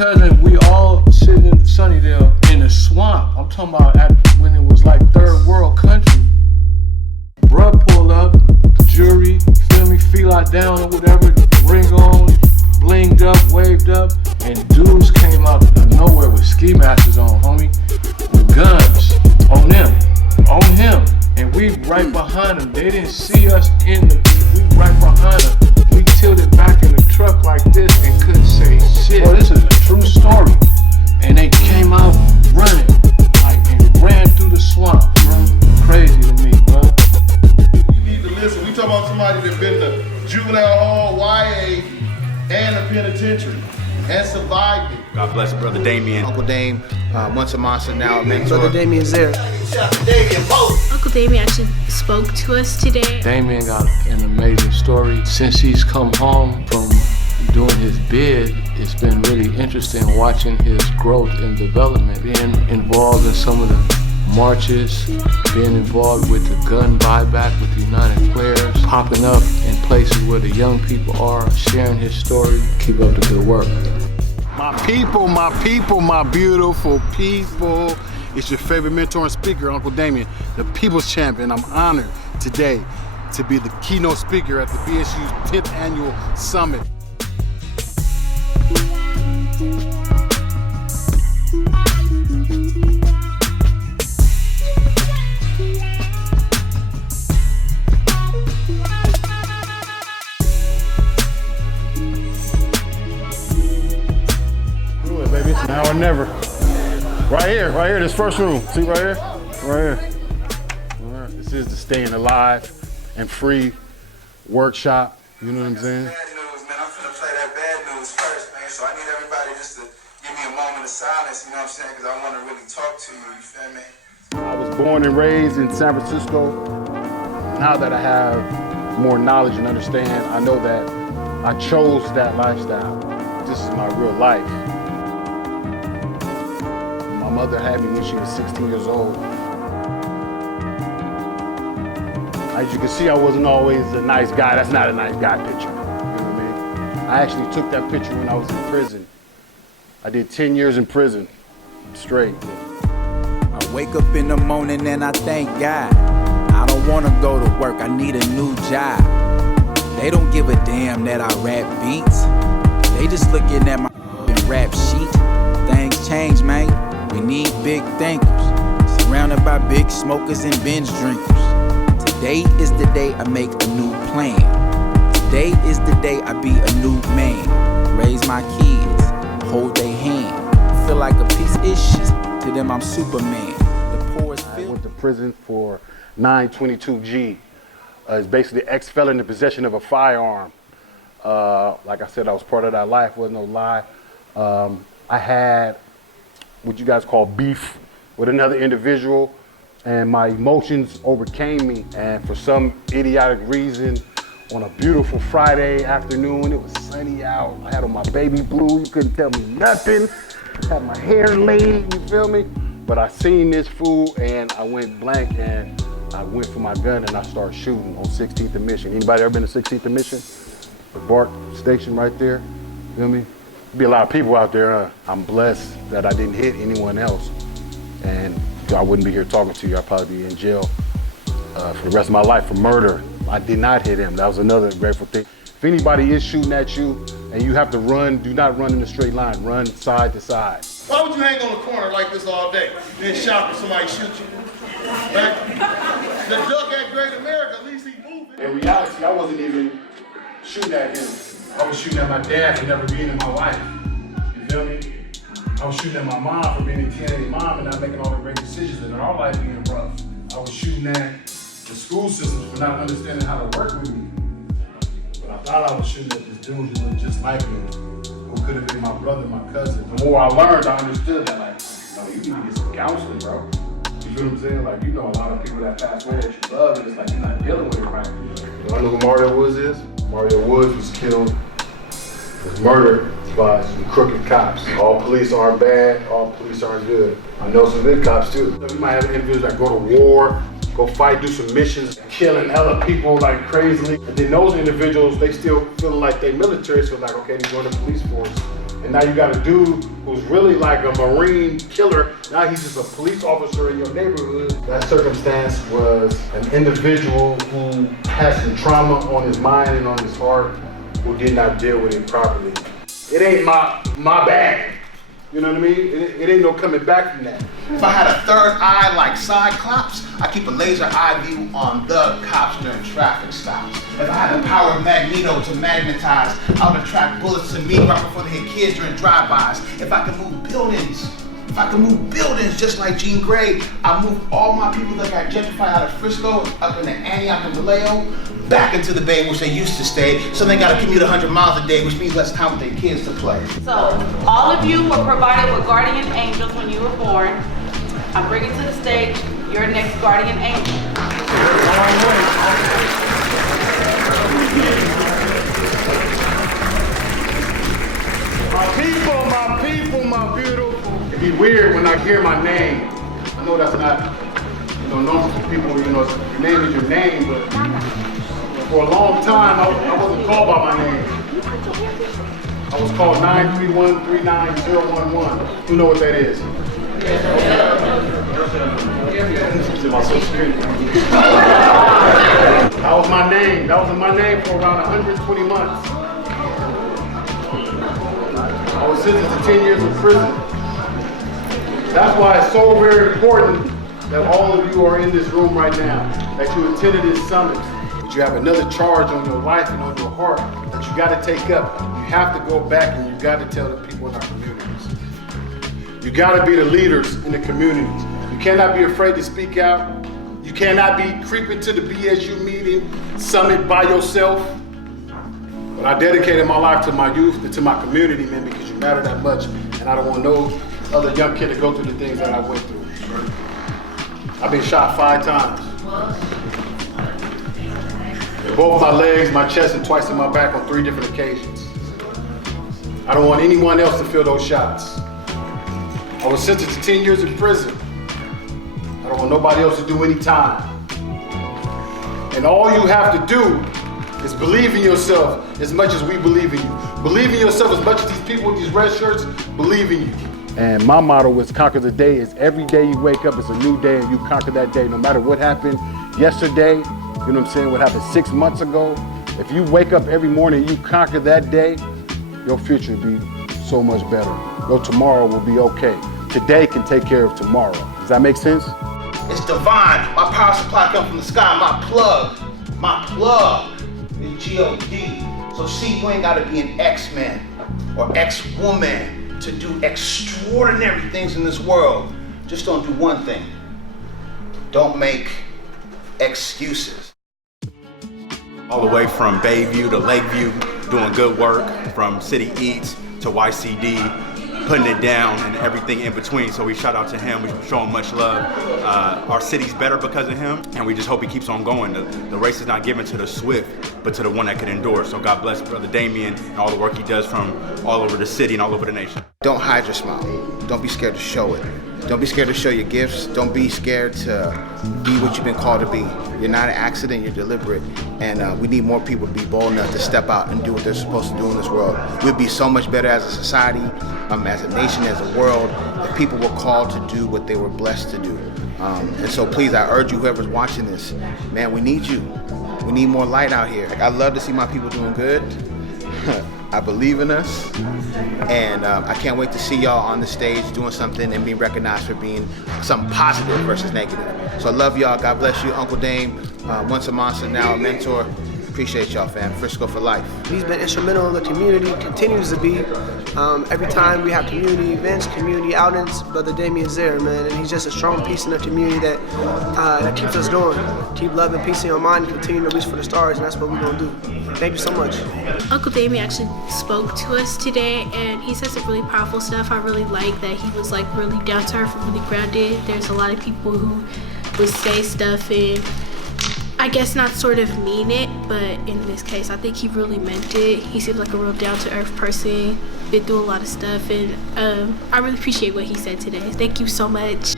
cousin, we all sitting in Sunnydale in the swamp. I'm talking about when it was like third world country. Bruh pulled up, jury, feel me, feline down or whatever, ring on, blinged up, waved up, and dudes came out of nowhere with ski masks on, homie, with guns on them, on him, and we right behind them. They didn't see us we right behind them. We tilted back in the truck like this and couldn't say shit. Well, this is a true story. And they came out running, and ran through the swamp, bro. Crazy to me, bro. You need to listen. We talking about somebody that been to juvenile hall, YA, and the penitentiary, and survived it. God bless Brother Damien. Uncle Dame, once a monster, now a mentor. Brother Damien's there. Uncle Damien actually spoke to us today. Damien got an amazing story. Since he's come home from doing his bid, it's been really interesting watching his growth and development, being involved in some of the marches, being involved with the gun buyback with the United Players, popping up in places where the young people are, sharing his story. Keep up the good work. My people, my beautiful people. It's your favorite mentor and speaker, Uncle Damien, the People's Champion. I'm honored today to be the keynote speaker at the BSU's 10th annual summit. Do it, baby. Now or never. Right here, this first room. See right here? Right here. All right. This is the Staying Alive and Free workshop. You know what I'm saying? Bad news, man. I'm finna play that bad news first, man. So I need everybody just to give me a moment of silence, you know what I'm saying? Because I want to really talk to you, you feel me? I was born and raised in San Francisco. Now that I have more knowledge and understand, I know that I chose that lifestyle. This is my real life. My mother had me when she was 16 years old. As you can see, I wasn't always a nice guy. That's not a nice guy picture. You know what I mean? I actually took that picture when I was in prison. I did 10 years in prison, straight. I wake up in the morning and I thank God. I don't want to go to work, I need a new job. They don't give a damn that I rap beats. They just looking at my rap sheet. Things change, man. We need big thinkers, surrounded by big smokers and binge drinkers. Today is the day I make a new plan. Today is the day I be a new man. Raise my kids, hold their hand. Feel like a piece of shit. To them, I'm Superman. The poorest I went to prison for 922G. It's basically ex-felon in possession of a firearm. Like I said, I was part of that life, wasn't no lie. I had what you guys call beef with another individual, and my emotions overcame me. And for some idiotic reason, on a beautiful Friday afternoon, it was sunny out. I had on my baby blue, you couldn't tell me nothing. Had my hair laid, you feel me? But I seen this fool and I went blank and I went for my gun and I started shooting on 16th and Mission. Anybody ever been to 16th and Mission? The BART station right there, feel me? Be a lot of people out there, huh? I'm blessed that I didn't hit anyone else. And I wouldn't be here talking to you. I'd probably be in jail for the rest of my life for murder. I did not hit him. That was another grateful thing. If anybody is shooting at you and you have to run, do not run in a straight line. Run side to side. Why would you hang on the corner like this all day, then shop and somebody shoot you? Right? The duck at Great America, at least he moving. In reality, I wasn't even shooting at him. I was shooting at my dad for never being in my life. You feel me? I was shooting at my mom for being a teenage mom and not making all the great decisions and our life being rough. I was shooting at the school systems for not understanding how to work with me. But I thought I was shooting at this dude who looked just like me, who could have been my brother, my cousin. The more I learned, I understood that, like, no, you need to get some counseling, bro. You feel what I'm saying? Like, you know a lot of people that pass away that you love, and it's like you're not dealing with it right. You know who Mario Woods is? Mario Woods was killed, was murdered by some crooked cops. All police aren't bad, all police aren't good. I know some good cops too. So you might have individuals that go to war, go fight, do some missions, killing hella people like crazily. And then those individuals, they still feel like they military, so like, okay, they join the police force. and now you got a dude who's really like a Marine killer. Now he's just a police officer in your neighborhood. That circumstance was an individual who has some trauma on his mind and on his heart, who did not deal with it properly. It ain't my bag. You know what I mean? It ain't no coming back from that. If I had a third eye like Cyclops, I keep a laser eye view on the cops during traffic stops. If I had the power of Magneto to magnetize, I would attract bullets to me right before they hit kids during drive-bys. If I could move buildings just like Jean Grey, I move all my people that got gentrified out of Frisco up into Antioch and Vallejo back into the Bay, which they used to stay, so they gotta commute 100 miles a day, which means less time with their kids to play. So, all of you were provided with guardian angels when you were born. I'm bringing to the stage your next guardian angel. My people, my beautiful. It'd be weird when I hear my name. I know that's not, normal for people, your name is your name, but for a long time, I wasn't called by my name. I was called 931-39011. You know what that is? It's in my Social Security. That was my name. That was my name for around 120 months. I was sentenced to 10 years in prison. That's why it's so very important that all of you are in this room right now, that you attended this summit. But you have another charge on your life and on your heart that you got to take up. You have to go back and you got to tell the people in our communities. You got to be the leaders in the communities. You cannot be afraid to speak out. You cannot be creeping to the BSU meeting summit by yourself. But I dedicated my life to my youth and to my community, man, because you matter that much. And I don't want no other young kid to go through the things that I went through. I've been shot 5 times. In both my legs, my chest, and twice in my back on 3 different occasions. I don't want anyone else to feel those shots. I was sentenced to 10 years in prison. I don't want nobody else to do any time. And all you have to do is believe in yourself as much as we believe in you. Believe in yourself as much as these people with these red shirts believe in you. And my motto is conquer the day. Is every day you wake up is a new day and you conquer that day. No matter what happened yesterday, you know what I'm saying, what happened 6 months ago. If you wake up every morning and you conquer that day, your future will be so much better. Your tomorrow will be okay. Today can take care of tomorrow. Does that make sense? It's divine. My power supply comes from the sky. My plug is G-O-D. So see, you ain't gotta be an X-Man or X-woman to do extraordinary things in this world. Just don't do one thing. Don't make excuses. All the way from Bayview to Lakeview, doing good work, from City Eats to YCD, putting it down and everything in between. So we shout out to him, we show him much love. Our city's better because of him, and we just hope he keeps on going. The race is not given to the swift, but to the one that can endure. So God bless Brother Damien and all the work he does from all over the city and all over the nation. Don't hide your smile. Don't be scared to show it. Don't be scared to show your gifts. Don't be scared to be what you've been called to be. You're not an accident, you're deliberate. And we need more people to be bold enough to step out and do what they're supposed to do in this world. We'd be so much better as a society, as a nation, as a world, if people were called to do what they were blessed to do. And so please, I urge you, whoever's watching this, man, we need you. We need more light out here. I love to see my people doing good. I believe in us, and I can't wait to see y'all on the stage doing something and being recognized for being something positive versus negative. So I love y'all. God bless you, Uncle Dame. Once a monster, now a mentor. Appreciate y'all, fam. Frisco for life. He's been instrumental in the community, continues to be. Every time we have community events, community outings, Brother Damien's there, man, and he's just a strong piece in the community that keeps us going. Keep loving, peace in your mind, and continue to reach for the stars, and that's what we're gonna do. Thank you so much. Uncle Damien actually spoke to us today, and he said some really powerful stuff. I really like that he was like really down to earth and really grounded. There's a lot of people who would say stuff and I guess not sort of mean it, but in this case, I think he really meant it. He seems like a real down-to-earth person, been through a lot of stuff, and I really appreciate what he said today. Thank you so much.